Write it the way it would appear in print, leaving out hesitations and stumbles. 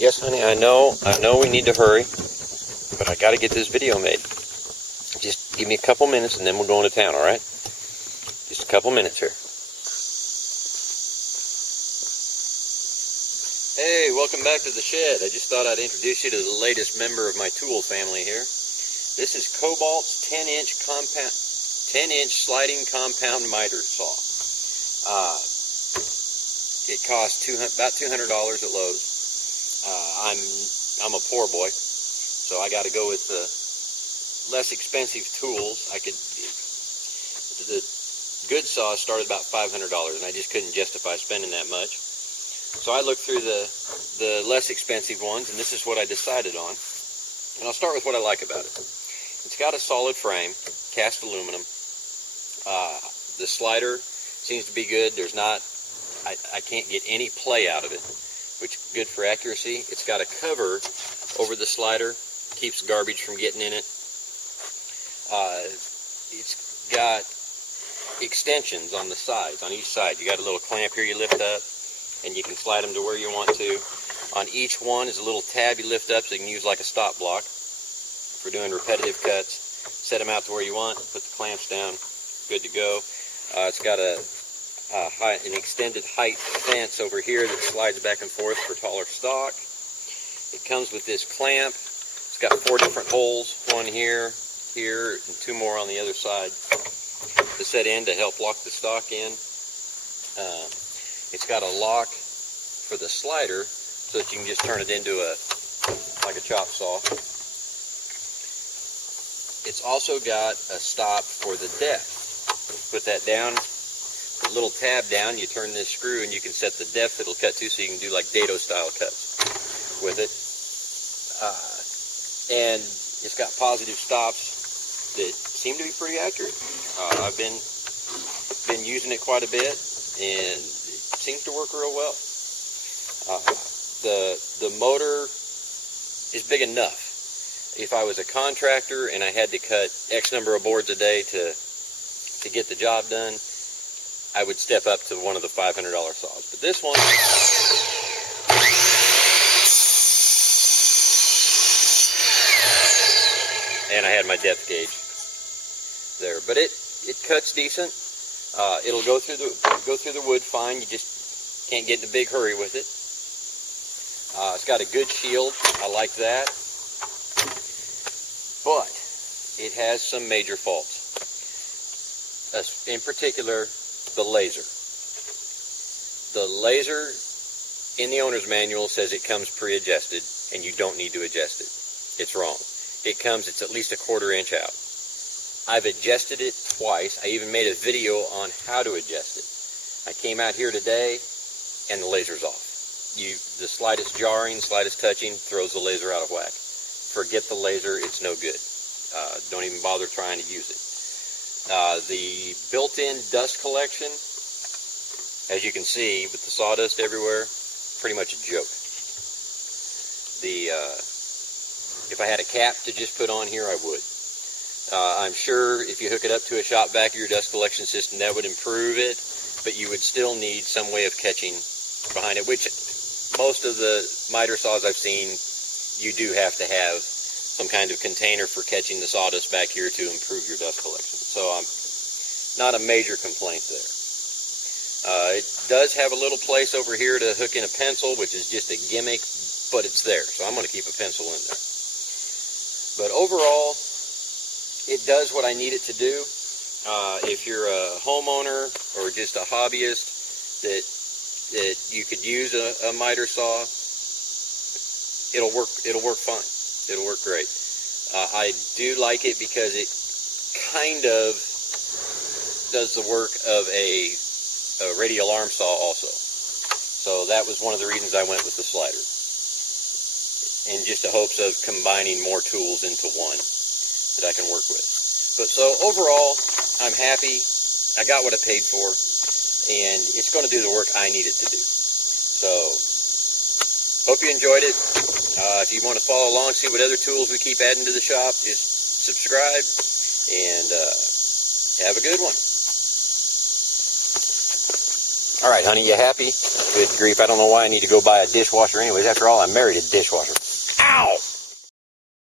Yes, honey, I know we need to hurry, but I gotta get this video made. Just give me a couple minutes and then we're going to town, alright? Just a couple minutes here. Hey, welcome back to the shed. I just thought I'd introduce you to the latest member of my tool family here. This is Kobalt's 10-inch sliding compound miter saw. It costs about $200 at Lowe's. I'm a poor boy, so I got to go with the less expensive tools. The good saw started about $500, and I just couldn't justify spending that much. So I looked through the less expensive ones, and this is what I decided on. And I'll start with what I like about it. It's got a solid frame, cast aluminum. The slider seems to be good. There's not, I can't get any play out of it, which is good for accuracy. It's got a cover over the slider, keeps garbage from getting in it. It's got extensions on the sides, on each side. You got a little clamp here you lift up, and you can slide them to where you want to. On each one is a little tab you lift up so you can use like a stop block for doing repetitive cuts. Set them out to where you want, put the clamps down, good to go. It's got an extended height fence over here that slides back and forth for taller stock. It comes with this clamp. It's got 4 different holes, one here, here, and 2 more on the other side to set in to help lock the stock in. It's got a lock for the slider so that you can just turn it into like a chop saw. It's also got a stop for the depth. Put that down, a little tab down, you turn this screw and you can set the depth it'll cut to, so you can do like dado style cuts with it. And it's got positive stops that seem to be pretty accurate. I've been using it quite a bit, and it seems to work real well. The motor is big enough. If I was a contractor and I had to cut X number of boards a day to get the job done, I would step up to one of the $500 saws. But this one, and I had my depth gauge there, but it cuts decent. It'll go through the wood fine. You just can't get in a big hurry with it. It's got a good shield. I like that, but it has some major faults. In particular, the laser. The laser in the owner's manual says it comes pre-adjusted, and you don't need to adjust it. It's wrong. It's at least a 1/4 inch out. I've adjusted it twice. I even made a video on how to adjust it. I came out here today, and the laser's off. The slightest jarring, slightest touching throws the laser out of whack. Forget the laser, it's no good. Don't even bother trying to use it. The built-in dust collection, as you can see, with the sawdust everywhere, pretty much a joke. If I had a cap to just put on here, I would. I'm sure if you hook it up to a shop vac of your dust collection system, that would improve it, but you would still need some way of catching behind it, which most of the miter saws I've seen, you do have to have some kind of container for catching the sawdust back here to improve your dust collection. So not a major complaint there. It does have a little place over here to hook in a pencil, which is just a gimmick, but it's there, so I'm going to keep a pencil in there. But overall, it does what I need it to do. If you're a homeowner or just a hobbyist that you could use a miter saw, it'll work fine. It'll work great. I do like it because it kind of does the work of a radial arm saw also. So that was one of the reasons I went with the slider, in just the hopes of combining more tools into one that I can work with. But so overall, I'm happy. I got what I paid for, and it's going to do the work I need it to do. So hope you enjoyed it. If you want to follow along, see what other tools we keep adding to the shop, just subscribe, and have a good one. All right, honey, you happy? Good grief, I don't know why I need to go buy a dishwasher anyways. After all, I married a dishwasher.